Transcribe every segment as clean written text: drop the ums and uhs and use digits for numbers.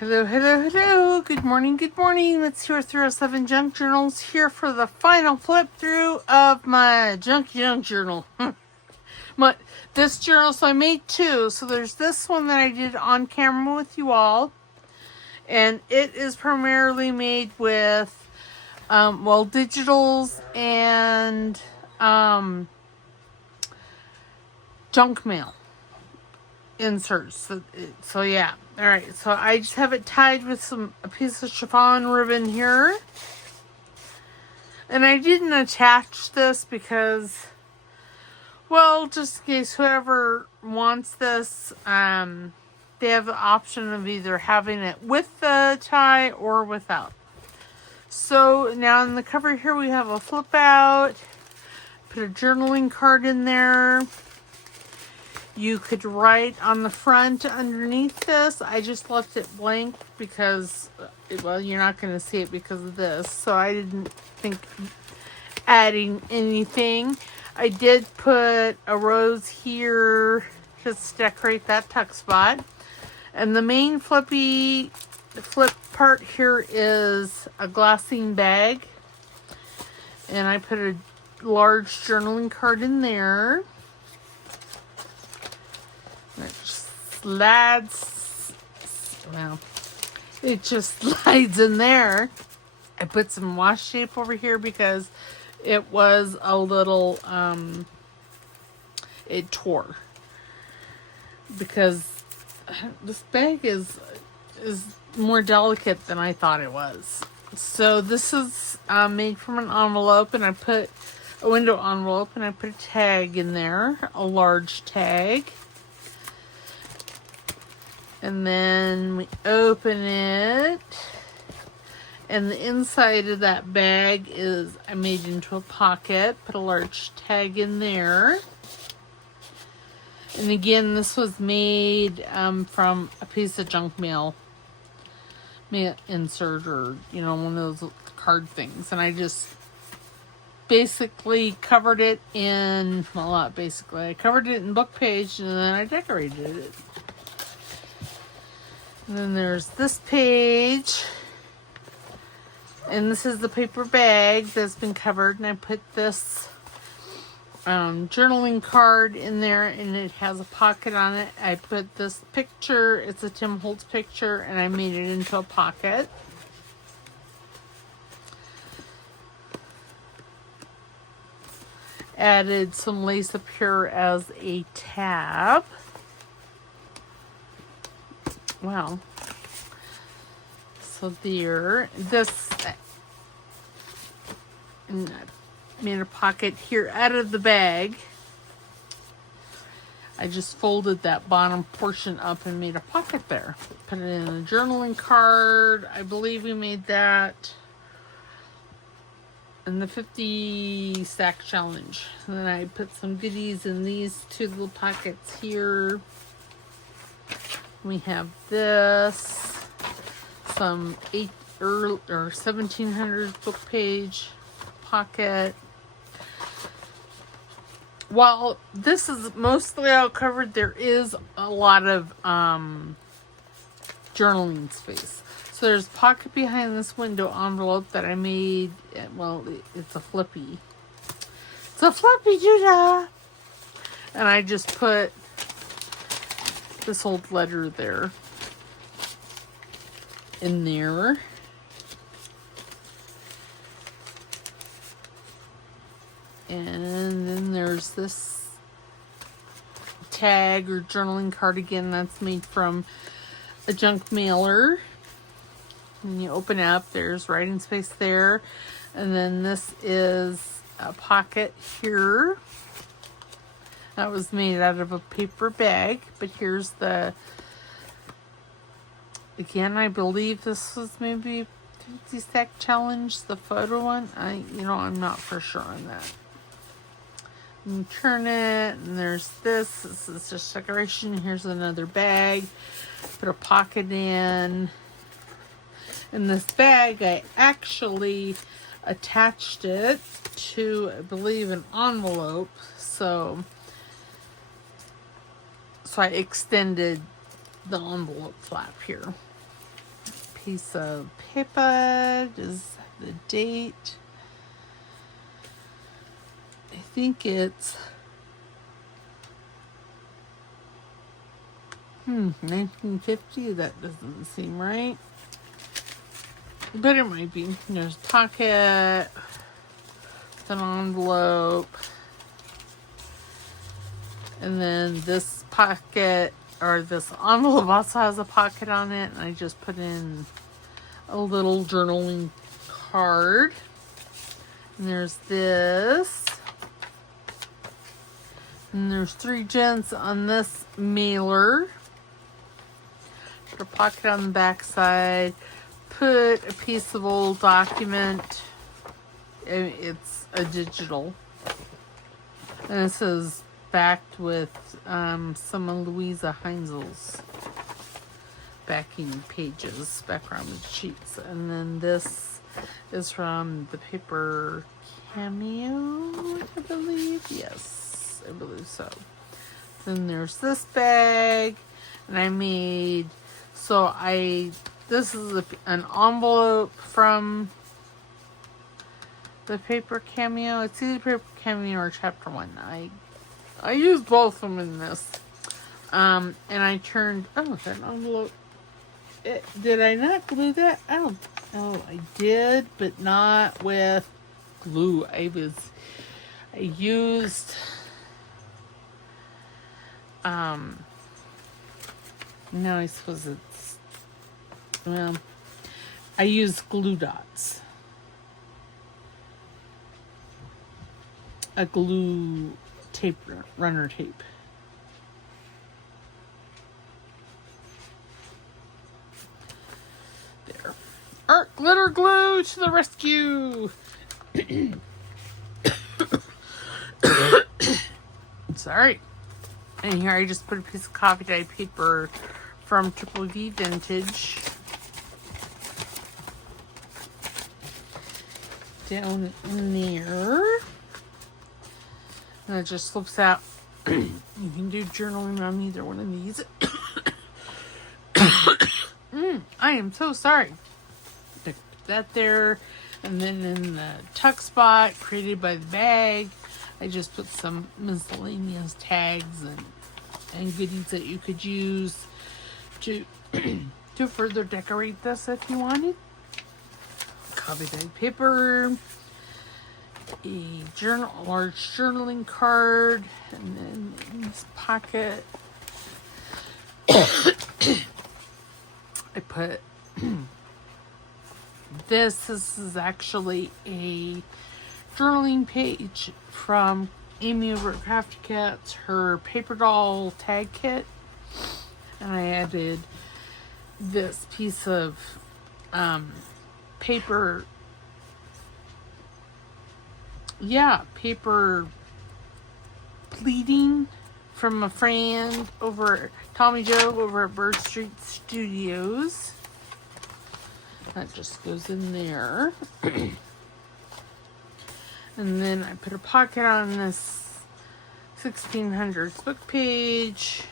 Hello, hello, hello. Good morning, good morning. It's your 307 Junk Journals here for the final flip through of my junk journal. This journal, so I made two. So there's this one that I did on camera with you all. And it is primarily made with, digitals and junk mail inserts. So yeah. All right. So I just have it tied with a piece of chiffon ribbon here. And I didn't attach this because, well, just in case whoever wants this, they have the option of either having it with the tie or without. So now in the cover here we have a flip out. Put a journaling card in there. You could write on the front underneath this. I just left it blank because, well, you're not going to see it because of this. So I didn't think adding anything. I did put a rose here just to decorate that tuck spot. And the main flip part here is a glassine bag. And I put a large journaling card in there. It just slides in there. I put some washi tape over here because it was a little, it tore. Because this bag is more delicate than I thought it was. So this is made from an envelope, and I put a window envelope, and I put a tag in there, a large tag. And then we open it, and the inside of that bag is I made into a pocket, put a large tag in there. And again, this was made from a piece of junk mail insert, or, one of those card things. And I just basically covered it in, well, not basically, I covered it in book page, and then I decorated it. And then there's this page, and this is the paper bag that's been covered, and I put this journaling card in there, and it has a pocket on it. I put this picture, it's a Tim Holtz picture, and I made it into a pocket. Added some lace up here as a tab. Wow. So there, this, and I made a pocket here out of the bag. I just folded that bottom portion up and made a pocket there. Put it in a journaling card. I believe we made that in the 50 stack challenge. And then I put some goodies in these two little pockets here. We have this, some 1700s book page pocket. While this is mostly all covered, there is a lot of journaling space. So there's a pocket behind this window envelope that I made. Well, it's a flippy. It's a flippy Judah. And I just put this old letter there in there. And then there's this tag or journaling card again that's made from a junk mailer. And you open up, there's writing space there. And then this is a pocket here. That was made out of a paper bag, but here's again, I believe this was maybe 50 stack challenge, the photo one. I'm not for sure on that. You turn it, and there's this is just decoration. Here's another bag, put a pocket in. In this bag, I actually attached it to, I believe, an envelope, so I extended the envelope flap here. piece of paper. Is the date? I think it's 1950. That doesn't seem right, but it might be. There's a pocket, an envelope, and then this pocket, or this envelope, also has a pocket on it, and I just put in a little journaling card. And there's this. And there's 3 gents on this mailer. Put a pocket on the back side. Put a piece of old document. It's a digital. And this is backed with some of Louisa Heinzel's backing pages, background sheets. And then this is from the paper Cameo, I believe. Yes, I believe so. Then there's this bag, and I made, this is an envelope from the paper Cameo. It's either paper Cameo or chapter 1. I used both of them in this. And I turned, that envelope. Did I not glue that? Oh, I did, but not with glue. I used, no, I suppose it's, well, I used glue dots. A glue tape, runner tape. There. Art glitter glue to the rescue. Sorry. And here I just put a piece of coffee dye paper from Triple V Vintage down in there. And it just slips out. You can do journaling on either one of these. I am so sorry. Put that there. And then in the tuck spot created by the bag, I just put some miscellaneous tags and goodies that you could use to to further decorate this if you wanted. Coffee dye paper, a large journaling card, and then in this pocket I put this is actually a journaling page from Amy over at Crafty Cat's, her paper doll tag kit, and I added this piece of paper pleating from a friend over Tommy Joe over at Bird Street Studios. That just goes in there. And then I put a pocket on this 1600s book page.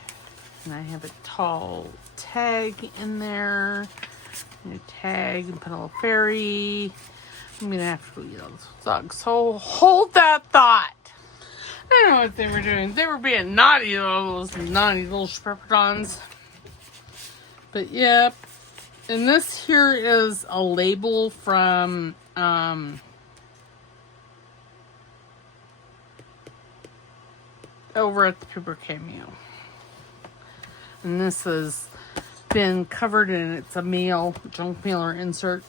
And I have a tall tag in there. And a tag and put a little fairy. I'm going to have to eat all those dogs. So hold that thought. I don't know what they were doing. They were being naughty, those naughty little shepherdons. But yep. And this here is a label from over at the Paper Cameo. And this has been covered in, it's a junk mailer insert.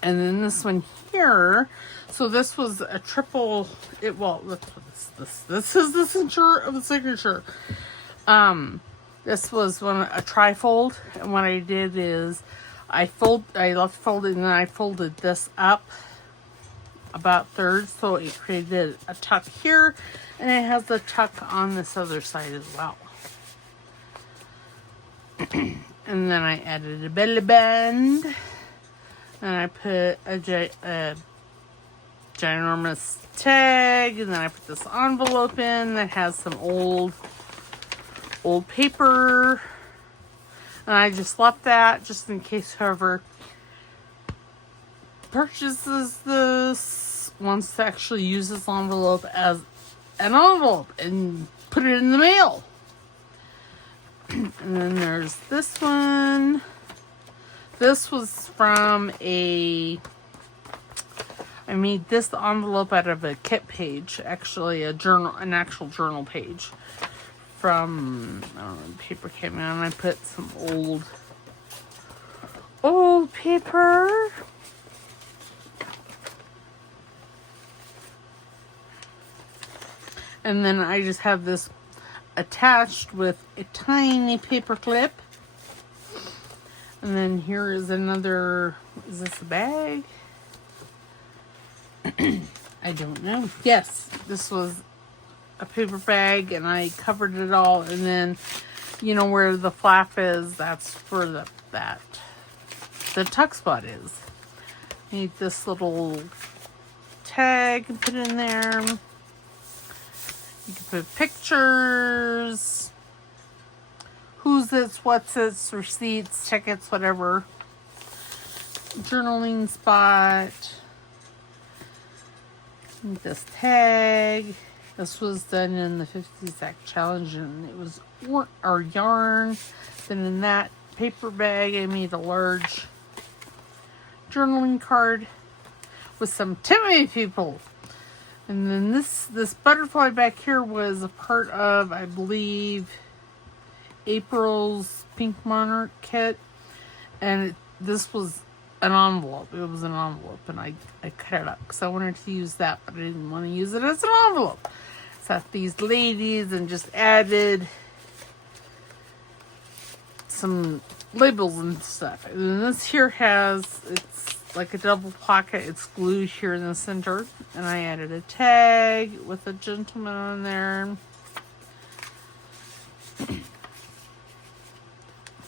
And then this one here, so this was a triple, this is the signature of the signature. This was a trifold, and what I did is I left folded, and then I folded this up about thirds, so it created a tuck here, and it has the tuck on this other side as well. And then I added a belly band, and I put a ginormous tag, and then I put this envelope in that has some old paper. And I just left that just in case whoever purchases this wants to actually use this envelope as an envelope and put it in the mail. And then there's this one. This was from I made this envelope out of a kit page, actually an actual journal page from, I don't know, the paper came out, and I put some old paper. And then I just have this attached with a tiny paper clip. And then here is another, is this a bag? I don't know. Yes, this was a paper bag, and I covered it all. And then, you know, where the flap is, that's where the tuck spot is. Need this little tag and put in there. You can put pictures, who's it's, what's it's, receipts, tickets, whatever. Journaling spot. This tag. This was done in the 50 sack challenge, and it was our yarn. Then in that paper bag, I made a large journaling card with some Timmy people. And then this butterfly back here was a part of, I believe, April's Pink Monarch kit. And this was an envelope. It was an envelope, and I cut it up because I wanted to use that, but I didn't want to use it as an envelope. So these ladies and just added some labels and stuff. And then this here it's like a double pocket. It's glued here in the center. And I added a tag with a gentleman on there. And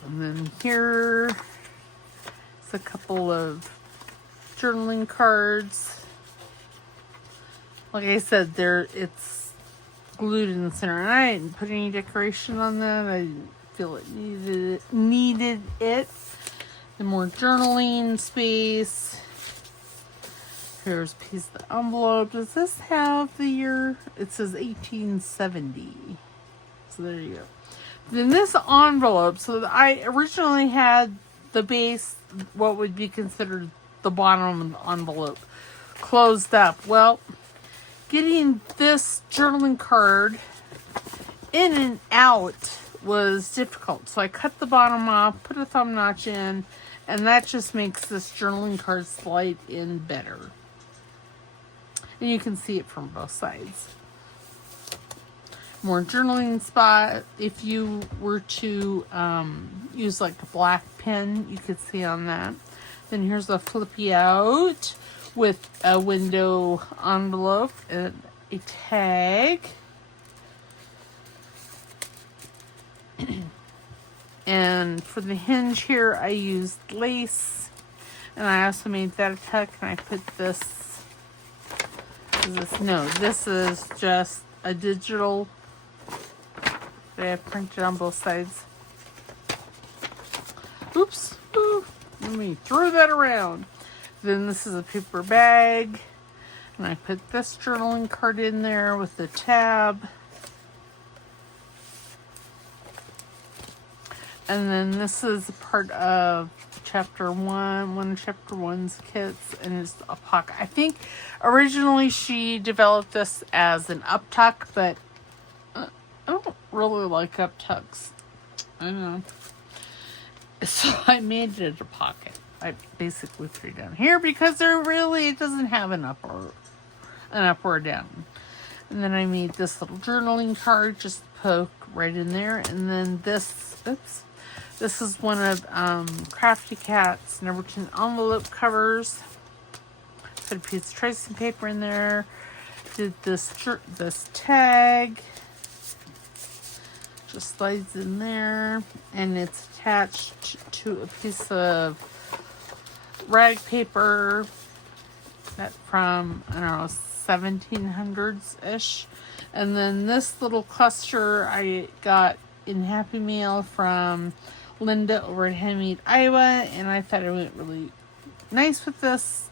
then here is a couple of journaling cards. Like I said, it's glued in the center. And I didn't put any decoration on that. I didn't feel it needed it. The more journaling space. Here's a piece of the envelope. Does this have the year? It says 1870. So there you go. Then this envelope, so I originally had the base, what would be considered the bottom of the envelope, closed up. Well, getting this journaling card in and out was difficult. So I cut the bottom off, put a thumb notch in, and that just makes this journaling card slide in better. And you can see it from both sides. More journaling spot. If you were to use like a black pen, you could see on that. Then here's a flippy out with a window envelope and a tag. And for the hinge here, I used lace. And I also made that a tuck, and I put this. This is just a digital that I have printed on both sides. Oops. Ooh, let me throw that around. Then this is a paper bag. And I put this journaling card in there with the tab. And then this is a part of chapter 1, one of chapter 1's kits, and it's a pocket. I think originally she developed this as an up tuck, but I don't really like up tucks. I don't know. So I made it a pocket. I basically put it down here because it doesn't have an up or down. And then I made this little journaling card, just poke right in there. And then this is one of Crafty Cat's number 10 envelope covers. Put a piece of tracing paper in there. Did this tag. Just slides in there. And it's attached to a piece of rag paper that from, I don't know, 1700s-ish. And then this little cluster I got in Happy Meal from Linda over at Handmade Iowa, and I thought it went really nice with this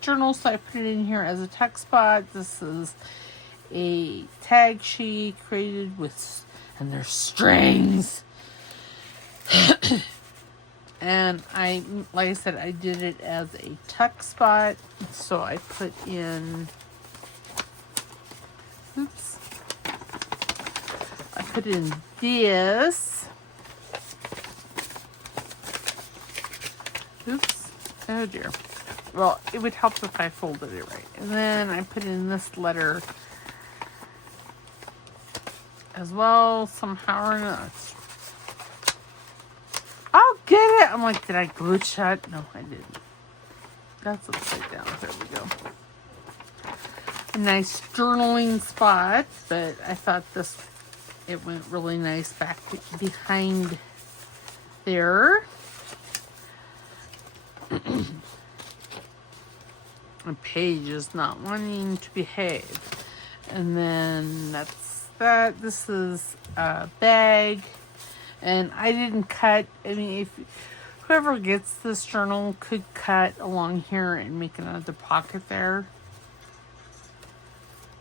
journal, so I put it in here as a tuck spot. This is a tag she created with, and there's strings. And like I said, I did it as a tuck spot, so I put in, oops, I put in this. Oops. Oh dear. Well, it would help if I folded it right. And then I put in this letter as well, somehow or not. I'll get it. I'm like, did I glue it shut? No, I didn't. That's upside down. There we go. A nice journaling spot, but I thought it went really nice back behind there. A page is not wanting to behave. And then that's that. This is a bag. And I didn't cut. I mean, if whoever gets this journal could cut along here and make another pocket there.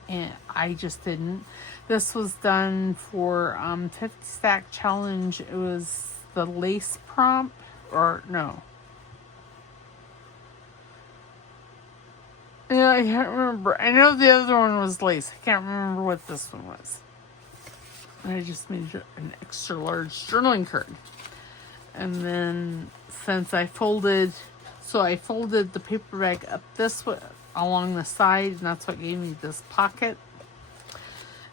And I just didn't. This was done for 50 Stack Challenge. It was the lace prompt. Or no. Yeah, I can't remember. I know the other one was lace. I can't remember what this one was. And I just made an extra large journaling card. And then since I folded the paper bag up this way along the side, and that's what gave me this pocket.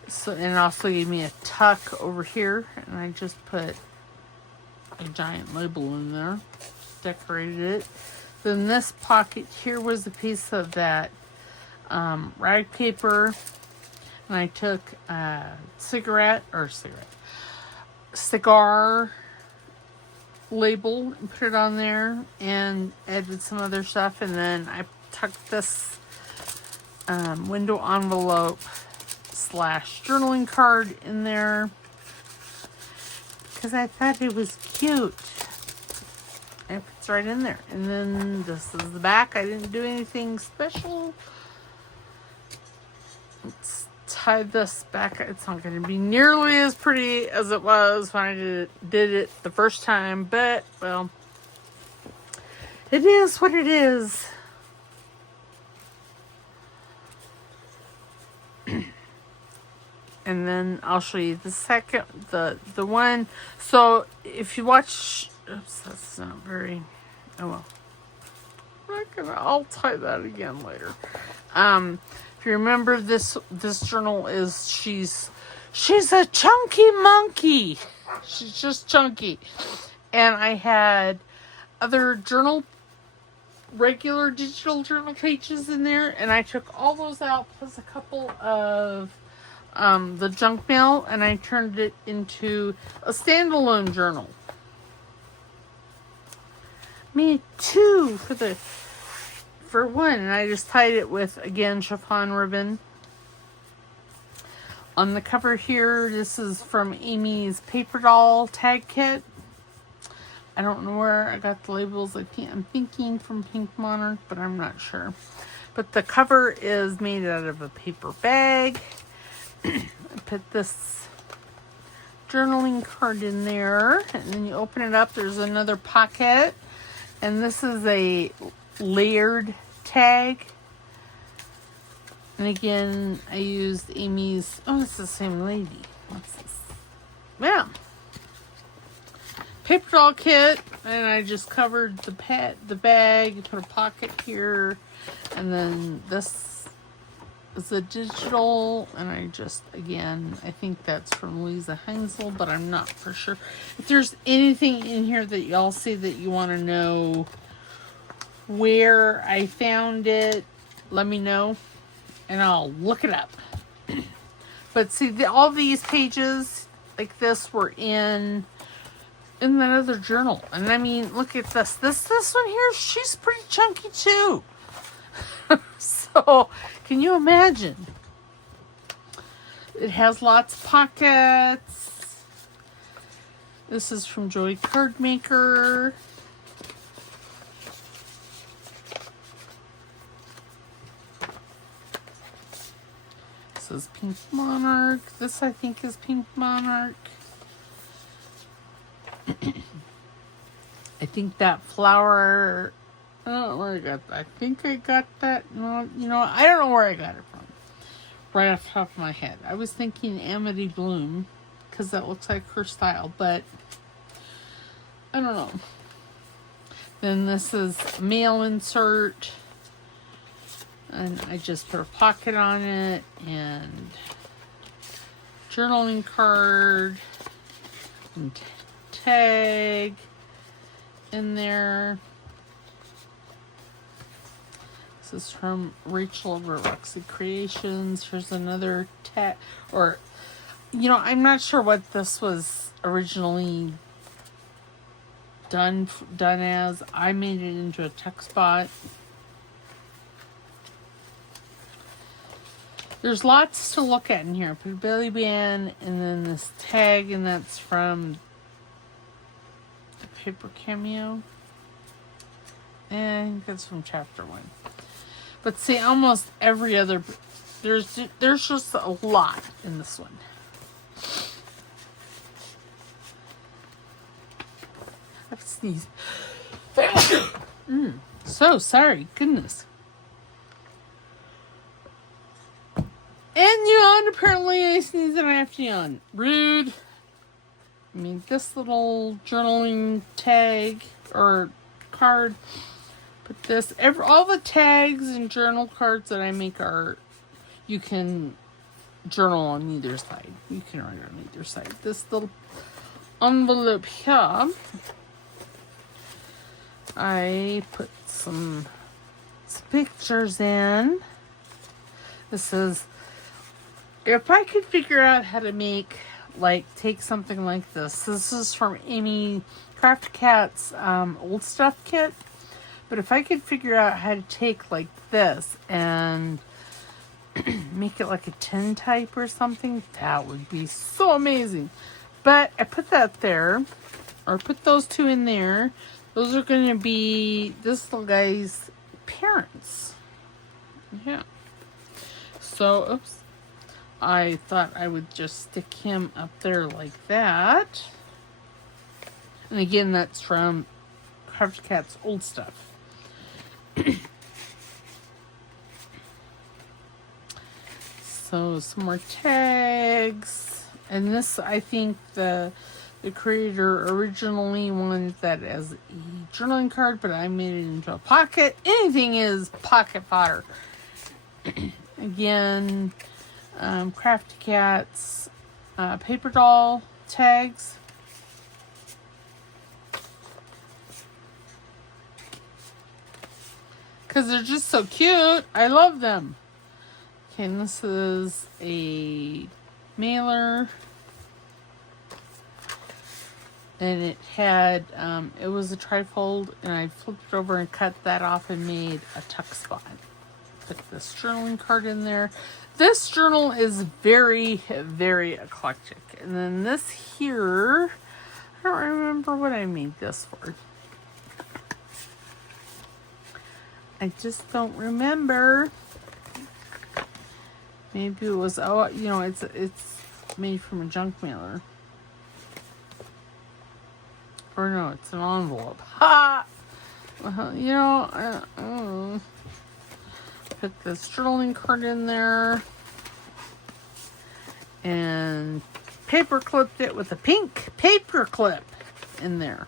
So, and it also gave me a tuck over here, and I just put a giant label in there, decorated it. Then this pocket here was a piece of that rag paper, and I took a cigar label and put it on there, and added some other stuff, and then I tucked this window envelope / journaling card in there because I thought it was cute. And it's right in there. And then this is the back. I didn't do anything special. Let's tie this back. It's not going to be nearly as pretty as it was when I did it the first time. But, well, it is what it is. And then I'll show you the second, the one. So if you watch, oops, that's not very, oh well. I'll tie that again later. If you remember, this journal is, she's a chunky monkey. She's just chunky. And I had other regular digital journal pages in there, and I took all those out, plus a couple of the junk mail, and I turned it into a standalone journal. Made two for one, and I just tied it with, again, chiffon ribbon. On the cover here, this is from Amy's Paper Doll Tag Kit. I don't know where I got the labels. I'm thinking from Pink Monarch, but I'm not sure. But the cover is made out of a paper bag. I put this journaling card in there, and then you open it up, there's another pocket, and this is a layered tag. And again, I used Amy's, oh, it's the same lady. What's this? Yeah. Paper doll kit, and I just covered the bag, put a pocket here, and then this is a digital, and I just, again, I think that's from Lisa Heinzel, but I'm not for sure. If there's anything in here that y'all see that you want to know where I found it, let me know, and I'll look it up. But see, all these pages like this were in that other journal. And I mean, look at this. This one here, she's pretty chunky too. So, can you imagine? It has lots of pockets. This is from Joy Card Maker. This is Pink Monarch. This I think is Pink Monarch. I think that flower, I don't know where I got that. I think I got that. No, you know, I don't know where I got it from. Right off the top of my head. I was thinking Amity Bloom because that looks like her style, but I don't know. Then this is a mail insert. And I just put a pocket on it and journaling card and tag in there. This is from Rachel over at Roxy Creations. Here's another tag, or, you know, I'm not sure what this was originally done as. I made it into a tuck spot. There's lots to look at in here. Put a belly band and then this tag, and that's from the Paper Cameo. And I think that's from chapter 1. But see, almost every other, there's just a lot in this one. I have to sneeze. So sorry, goodness. And yawn. Apparently I sneeze and I have to yawn. Rude. I mean, this little journaling tag or card. Put this. All the tags and journal cards that I make are, you can journal on either side. You can write on either side. This little envelope here, I put some pictures in. This is, if I could figure out how to make, like, take something like this. This is from Amy Crafty Cat's old stuff kit. But if I could figure out how to take like this and make it like a tin type or something, that would be so amazing. But I put that there, or put those two in there. Those are going to be this little guy's parents. Yeah. So, oops. I thought I would just stick him up there like that. And again, that's from Crafty Cat's old stuff. So some more tags, and this, I think the creator originally wanted that as a journaling card, but I made it into a pocket. Anything is pocket fodder. Again, Crafty Cat's paper doll tags. Because they're just so cute. I love them. Okay, and this is a mailer. And it had, it was a trifold, and I flipped it over and cut that off and made a tuck spot. Put this journaling card in there. This journal is very, very eclectic. And then this here, I don't remember what I made this for. I just don't remember. Maybe it was, oh, you know, it's made from a junk mailer. Or no, it's an envelope. Ha! Well, you know, put this journaling card in there. And paper clipped it with a pink paper clip in there.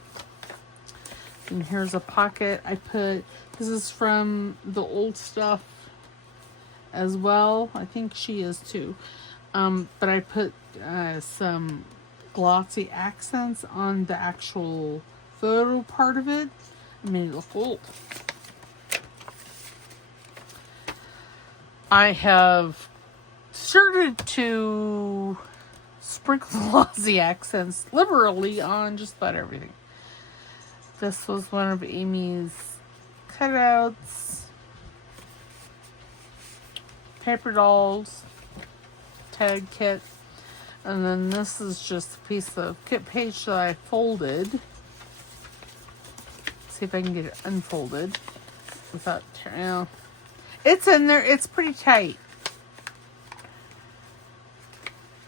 And here's a pocket. I put, this is from the old stuff as well. I think she is too. But I put some glossy accents on the actual photo part of it. I made it look old. I have started to sprinkle glossy accents liberally on just about everything. This was one of Amy's cutouts. Paper dolls. Tag kit. And then this is just a piece of kit page that I folded. See if I can get it unfolded without, you know. It's in there. It's pretty tight.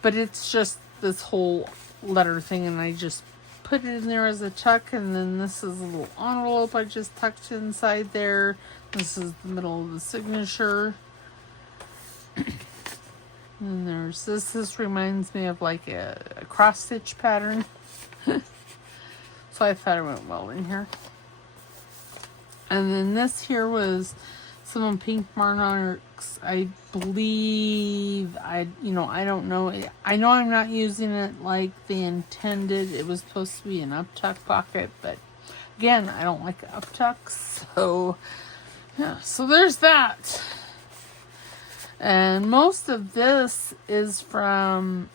But it's just this whole letter thing, and I just put it in there as a tuck, and then this is a little envelope I just tucked inside there. This is the middle of the signature. And there's this. This reminds me of like a cross stitch pattern. So I thought it went well in here. And then this here was some Pink Monarchs. I believe, I don't know. I know I'm not using it like they intended. It was supposed to be an up tuck pocket, but again, I don't like up tucks. So, yeah, so there's that. And most of this is from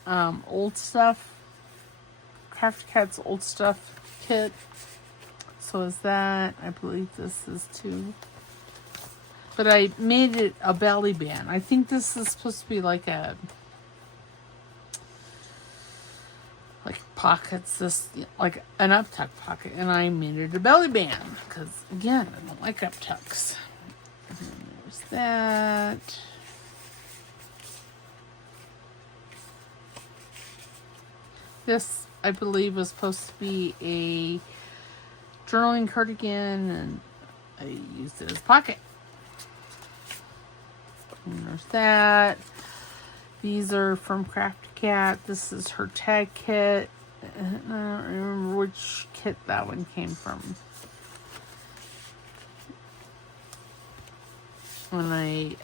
Old Stuff, Crafty Cat's Old Stuff kit. So is that, I believe this is too. But I made it a belly band. I think this is supposed to be like pockets, this like an up tuck pocket, and I made it a belly band because again, I don't like up tucks. And there's that. This, I believe, was supposed to be a journaling cardigan, and I used it as a pocket. And there's that. These are from Crafty Cat. This is her tag kit. I don't remember which kit that one came from. When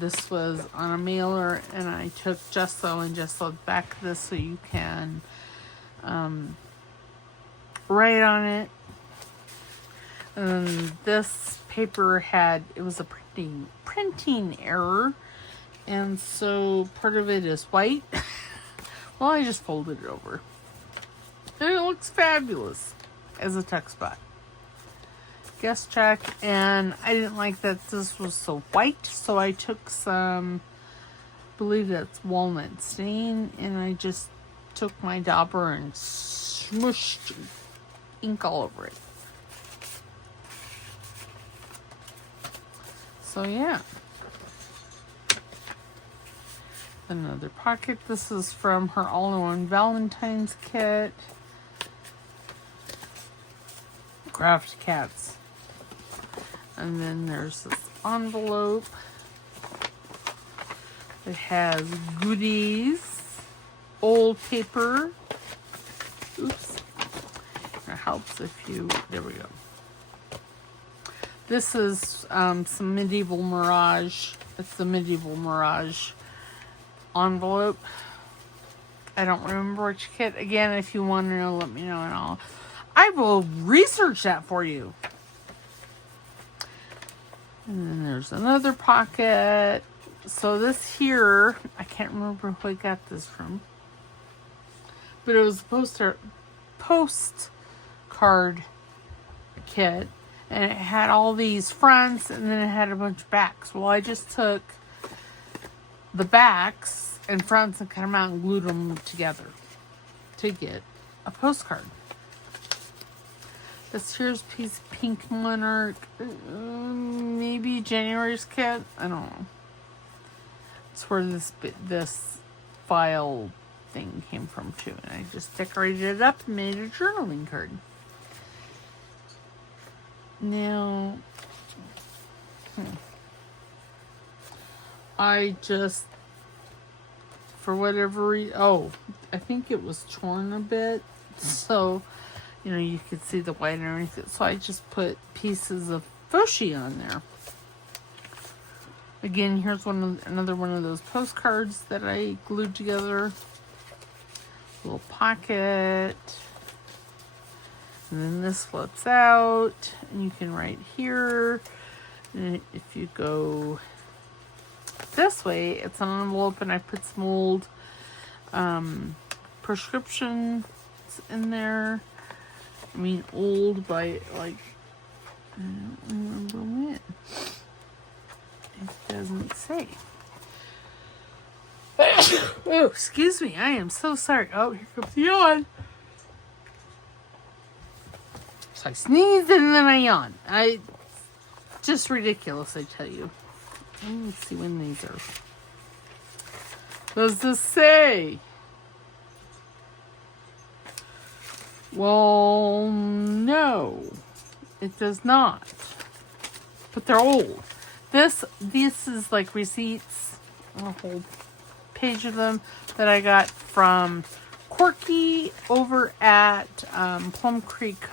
this was on a mailer, and I took gesso and gessoed back this so you can write on it. And this paper it was a printing error, and so part of it is white. Well, I just folded it over, and it looks fabulous as a tuck spot. Guest check, and I didn't like that this was so white, so I took some, I believe that's walnut stain, and I just took my dauber and smushed ink all over it. So yeah. Another pocket. This is from her all-in-one Valentine's kit. Crafty Cats. And then there's this envelope. It has goodies, old paper. Oops. It helps if you, there we go. This is some medieval Mirage. It's the medieval Mirage envelope. I don't remember which kit. Again, if you want to know, let me know, and I will research that for you. And then there's another pocket. So this here, I can't remember who I got this from, but it was a postcard kit, and it had all these fronts, and then it had a bunch of backs. Well, I just took the backs and fronts and cut them out and glued them together to get a postcard. This here's a piece of Pink Monarch, maybe January's kit. I don't know. It's where this file thing came from too, and I just decorated it up and made a journaling card. Now, I just, for whatever reason, I think it was torn a bit, so you could see the white and everything. So I just put pieces of fuchsia on there. Again, here's another one of those postcards that I glued together. Little pocket. And then this flips out, and you can write here. And if you go this way, it's an envelope, and I put some old prescriptions in there. I mean, old by like, I don't remember when. It doesn't say. Oh, excuse me. I am so sorry. Oh, here comes the yawn. So I sneezed and then I yawned. Just ridiculous, I tell you. Let me see when these are. Does this say? Well, no, it does not. But they're old. This is like receipts, a whole page of them that I got from Corky over at Plum Creek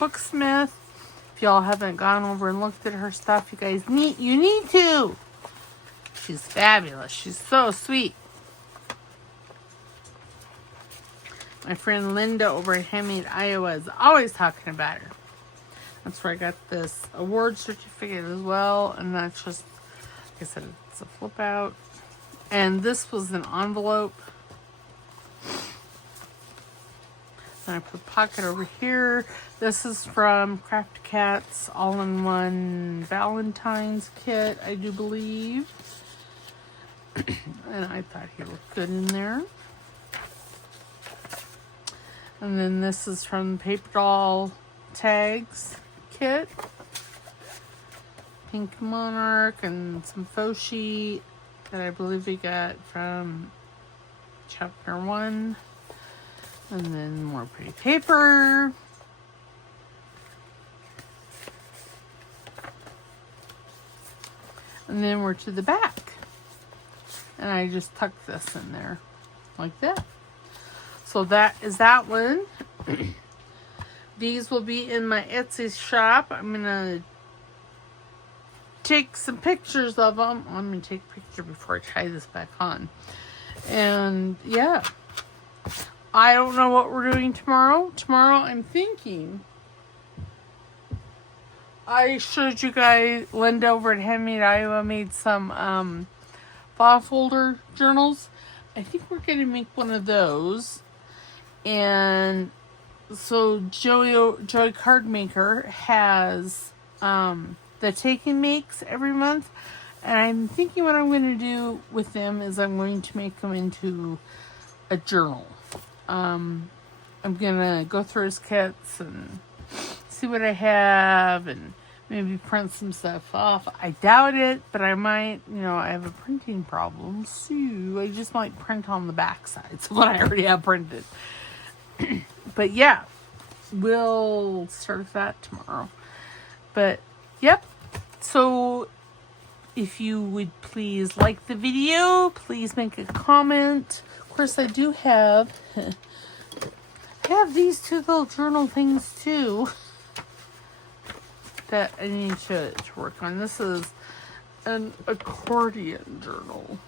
Booksmith. If y'all haven't gone over and looked at her stuff, you guys need to. She's fabulous. She's so sweet. My friend Linda over at Handmade, Iowa is always talking about her. That's where I got this award certificate as well. And that's just, like I said, it's a flip out. And this was an envelope. And I put a pocket over here. This is from Crafty Cat's all-in-one Valentine's kit, I do believe. And I thought he looked good in there. And then this is from Paper Doll Tags kit. Pink Monarch and some faux sheet that I believe we got from chapter 1. And then more pretty paper. And then we're to the back. And I just tucked this in there like that. So that is that one. These will be in my Etsy shop. I'm going to take some pictures of them. I'm going to take a picture before I tie this back on. And yeah. I don't know what we're doing tomorrow. Tomorrow I'm thinking. I showed you guys, Linda over at Handmade Iowa made some file folder journals. I think we're going to make one of those. And so Joy Card Maker has the Take and Makes every month. And I'm thinking what I'm going to do with them is I'm going to make them into a journal. I'm going to go through his kits and see what I have and maybe print some stuff off. I doubt it, but I might, I have a printing problem, so I just might print on the back sides of what I already have printed. But yeah, we'll start that tomorrow. But yep, so if you would please like the video, please make a comment. Of course, I do have these two little journal things too that I need to work on. This is an accordion journal.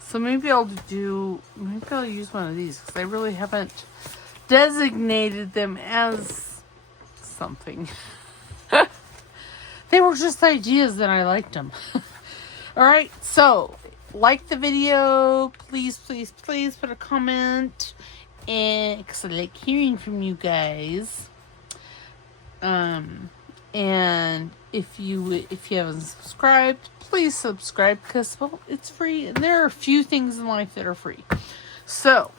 So maybe I'll use one of these because I really haven't designated them as something. They were just ideas and I liked them. Alright, so like the video. Please, please, please put a comment. And because I like hearing from you guys. And if you haven't subscribed, please subscribe because, well, it's free. And there are a few things in life that are free. So,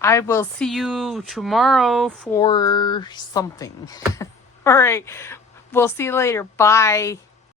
I will see you tomorrow for something. All right. We'll see you later. Bye.